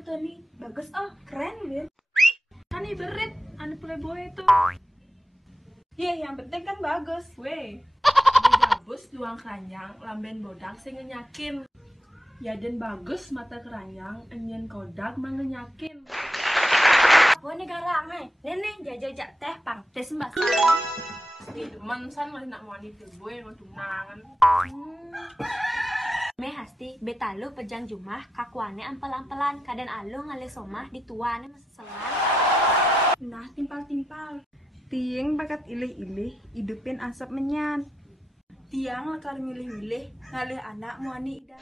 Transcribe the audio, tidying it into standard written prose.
kata nih bagus keren Win. Kan ibarat anu playboy itu. Yang penting kan bagus. Weh, gabus luang keranjang, lamben bodak sing ngenyakin. Ya dan bagus mata keranjang, enyen kodak mengenyakin. Wah negara me, nenek jajak teh pang teh sembasa. Di demen san masih nak mau playboy mau tunangan. Me hasti betalu pejang jumah kakuane ampel-ampelan kaden alu ngale somah dituane masa selan. Nah timpal-timpal tiang bakat ilih-ilih hidupin asap menyan. Tiang lekar milih-milih ngalih anak muani idan.